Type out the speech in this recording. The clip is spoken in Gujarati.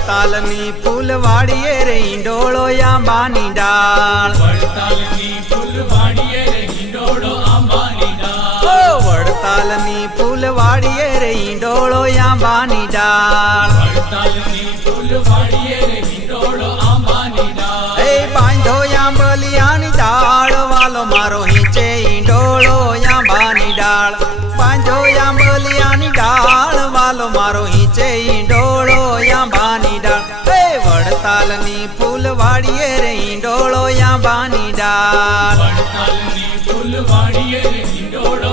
વડતાલની ફૂલવાડીએ રે ઈંડોળો આંબાની ડાળ વડતાલની ફૂલવાડીએ રે હિંડોળો આંબાની ડાળ ઓ વડતાલની ફૂલવાડીએ રે ઈંડોળો આંબાની ડાળ વડતાલની ફૂલવાડીએ રે હિંડોળો આંબાની ડાળ એ બાંધો આંબલિયાની ડાળ વાલો મારો હિંચે ઈંડોળો આંબાની ડાળ બાંધો આંબલિયાની ડાળ વાલો મારો હિંચે ઈંડોળો આંબાની ડાળ એ વડતાલની ફૂલવાડીએ રે ઈંડોળો આંબાની ડાળ વડતાલની ફૂલવાડીએ રે હિંડોળો